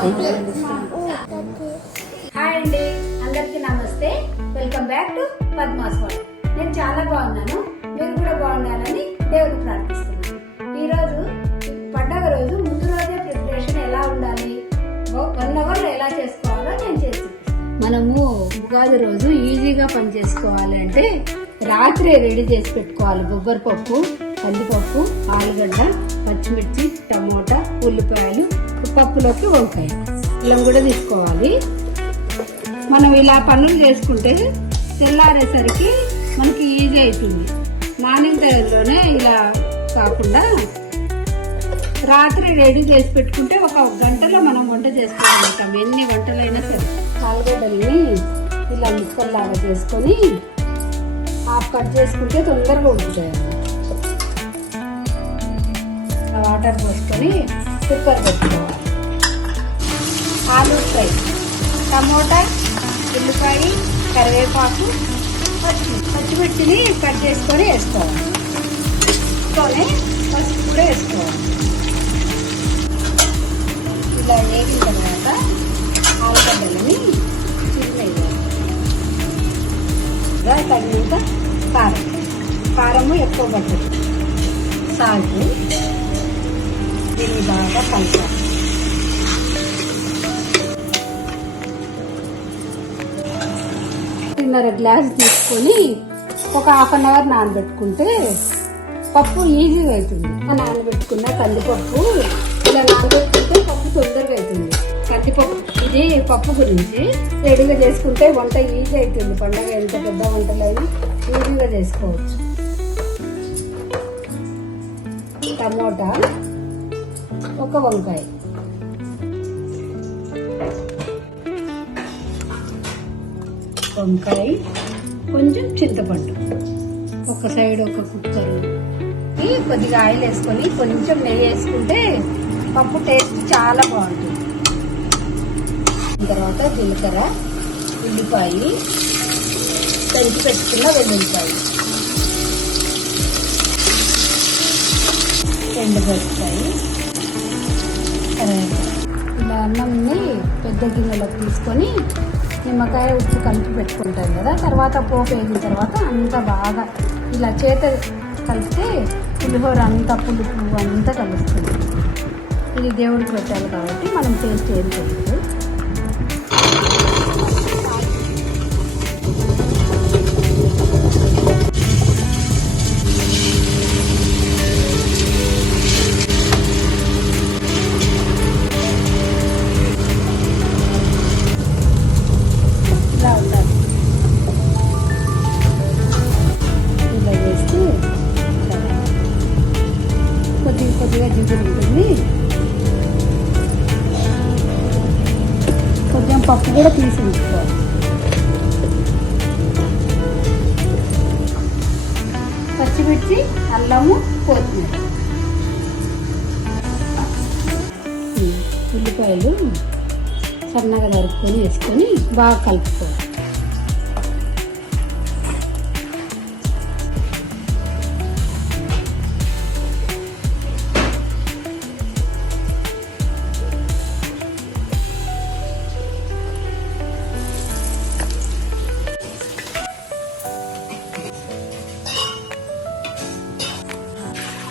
Hi అండి, అందరికి నమస్తే. Welcome back to Padma's world. నేను చాలా బాగున్నాను, మీరు కూడా బాగుండాలని దేవుని ప్రార్థిస్తున్నాను. ఈ రోజు పండగ రోజు ముందు రోజే ప్రిపరేషన్ ఎలా ఉండాలి, 1 అవర్ ఎలా చేసుకోవాలో నేను చేసి మనము ఉగాది రోజు ఈజీగా పని చేసుకోవాలి అంటే రాత్రి రెడీ చేసి పెట్టుకోవాలి. బొబ్బరిపప్పు, కందిపప్పు, ఆలుగడ్డ, పచ్చిమిర్చి, టమోటా, ఉల్లిపాయలు, పప్పులోకి వంకాయ ఇలా కూడా తీసుకోవాలి. మనం ఇలా పనులు చేసుకుంటే తెల్లారేసరికి మనకి ఈజీ అవుతుంది. మార్నింగ్ టైంలోనే ఇలా కాకుండా రాత్రి రెడీ చేసి పెట్టుకుంటే 1 గంటలో మనం వంట చేసుకోగలుగుతాం. ఎన్ని వంటలైనా సరే. ఆలుగడ్డల్ని ఇలా ముక్కల్లాగా చేసుకొని హాఫ్ కట్ చేసుకుంటే తొందరగా ఉడుకుతాయి. వాటర్ పోసుకొని కుక్కర్ పెట్టుకోవాలి. ఆలూ ఫ్రై, టమోటా, ఉల్లిపాయ, కరివేపాకు, పచ్చిమిర్చిని కట్ చేసుకొని వేసుకోవాలి. పసుపు కూడా వేసుకోవాలి. ఇలా వేగిన తర్వాత ఆలుగడ్డలని వేయాలి. తగినంత కారము ఎక్కువ పడుతుంది. సాల్ట్, దీన్ని బాగా కలపాలి. చిన్నర గ్లాస్ తీసుకొని ఒక ½ గంట నానబెట్టుకుంటే పప్పు ఈజీగా అవుతుంది. నానబెట్టుకున్న కందిపప్పు ఇలా నానబెట్టుకుంటే పప్పు తొందరగా అవుతుంది. కందిపప్పు ఇది పప్పు గురించి రెడీగా చేసుకుంటే వంట ఈజీ అవుతుంది. పండగ ఎంత పెద్ద వంటలైనా ఈజీగా చేసుకోవచ్చు. టమోటా, ఒక వంకాయ, కొంచెం చింతపండు, ఒక సైడ్ ఒక కుక్కర్ కొద్దిగా ఆయిల్ వేసుకొని కొంచెం నెయ్యి వేసుకుంటే పప్పు టేస్ట్ చాలా బాగుంటుంది. తర్వాత జీలకర్ర, ఉల్లిపాయ, దంచి పెట్టుకున్న వెల్లుల్లిపాయ, ఎండుమిరపకాయ, ఇలా అన్నంని పెద్ద గిన్నెలోకి తీసుకొని నిమ్మకాయ, ఉప్పు కలిపి పెట్టుకుంటాం కదా. తర్వాత పోపు వేసిన తర్వాత అంతా బాగా ఇలా చేత కలిపితే పులిహోర అంతా పులుపు అంతా కలుస్తుంది. ఇది దేవుడికి పెట్టాలి కాబట్టి మనం టేస్ట్ ఏం చేయదు. ఇలా ఉండాలి. ఇలా వేస్తే కొద్దిగా జిగురు ఉంటుంది. కొంచెం పప్పు కూడా తీసి ఉంచుకోవాలి. పచ్చిమిర్చి, అల్లము, కొత్తిమీర, ఉల్లిపాయలు సన్నగా నరుక్కొని వేసుకొని బాగా కలుపుకోవాలి.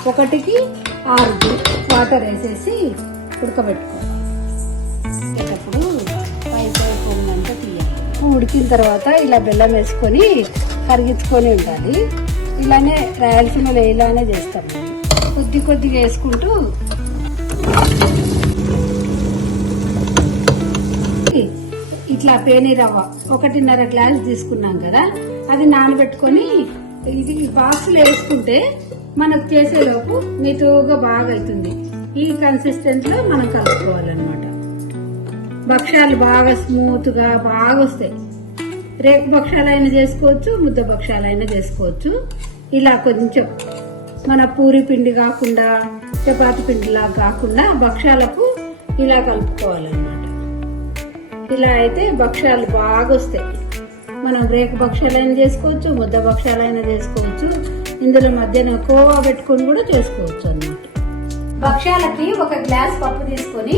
ఒకటికి 6 వాటర్ వేసేసి ఉడకబెట్టుకోవాలి. అప్పుడు పై పొంగంతా తీయాలి. ఉడికిన తర్వాత ఇలా బెల్లం వేసుకొని కరిగించుకొని ఉండాలి. ఇలానే రాయలసీమలో ఇలానే చేస్తాం. కొద్దిగా వేసుకుంటూ ఇట్లా పేని రవ్వ 1.5 గ్లాస్ తీసుకున్నాం కదా, అది నానబెట్టుకొని ఇది బాక్స్లో వేసుకుంటే మనకు చేసేలోపు మెతుగా బాగా అవుతుంది. ఈ కన్సిస్టెన్స్ లో మనం కలుపుకోవాలన్నమాట. భక్ష్యాలు బాగా స్మూత్ గా బాగా వస్తాయి. రేకు భక్ష్యాలైనా చేసుకోవచ్చు, ముద్ద భక్ష్యాలైనా చేసుకోవచ్చు. ఇలా కొంచెం మన పూరి పిండి కాకుండా, చపాతి పిండిలా కాకుండా భక్ష్యాలకు ఇలా కలుపుకోవాలన్నమాట. ఇలా అయితే భక్ష్యాలు బాగా వస్తాయి. మనం రేకు భక్ష్యాలైనా చేసుకోవచ్చు, ముద్ద భక్ష్యాలైనా చేసుకోవచ్చు. ఇందులో మధ్యన కోవా పెట్టుకొని కూడా చేసుకోవచ్చు అన్నమాట. భక్ష్యాలకి 1 గ్లాస్ పప్పు తీసుకొని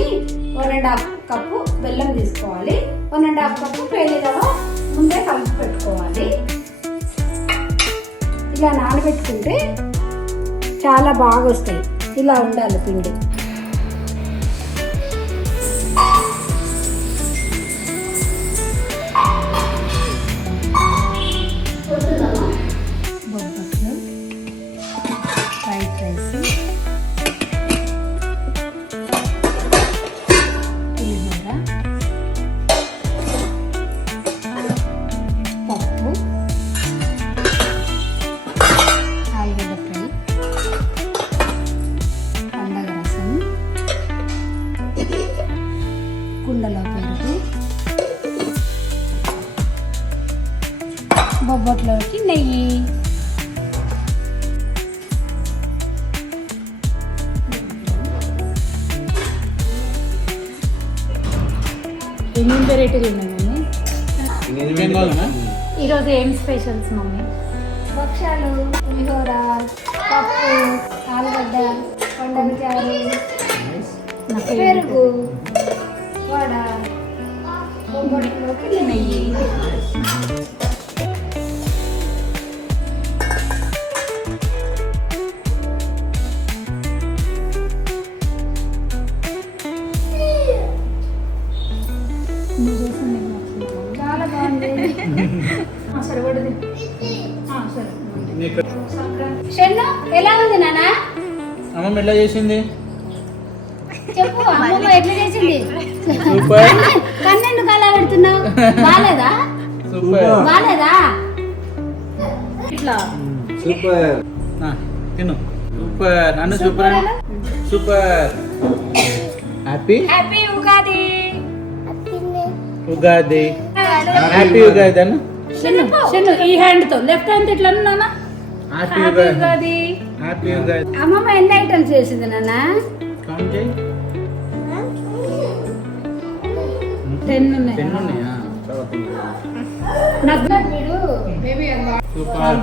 1.5 కప్పు బెల్లం తీసుకోవాలి. 1.5 కప్పు పేలిరవ ముందే కలిపి పెట్టుకోవాలి. ఇలా నానబెట్టుకుంటే చాలా బాగా వస్తాయి. ఇలా ఉండాలి పిండి. బొబ్బట్లు, ఫ్రైడ్ రైస్, పులిహోర, పప్పు, ఆలుగడ్డ ఫ్రై, పండగ రసం, కుండలో పెరుగు, బొబ్బట్లోకి నెయ్యి. ఏమేమి వెరైటీలు ఉన్నాయి మమ్మీ? ఈరోజు ఏం స్పెషల్స్ మమ్మీ? భక్ష్యాలు, పులిహోర, పప్పు, ఆలుగడ్డ, పండగ చారు, పెరుగు, వడ, బొబ్బట్లోకి నెయ్యి. చాలా బాగుంది. సరే వడది. సరే షెన్ను ఎలా ఉంది నాన్న? అమ్మమ్మ ఎట్లా చేసింది? చెప్పు, అమ్మమ్మ ఎట్లా చేసింది? సూపర్. కన్నెందుకు అలా పెడుతున్నావు? బాలేదా? సూపర్. బాలేదా? ఇట్లా సూపర్. తిను. సూపర్. నన్ను super. Super. Happy happy Ugadi. Ugadi. Happy Ugadi అన్న. షెన్ను ఈ హ్యాండ్ తో లెఫ్ట్ హ్యాండ్ ఇట్లా నాన్న. Happy happy Ugadi. Ugadi. Happy Ugadi. అమ్మమ్మ ఎన్ని ఐటమ్స్ చేసింది నాన్న? కౌంట్ చేయి. 10 ఉన్నాయి. 10 ఉన్నాయా? నాకు వీడు సూపర్.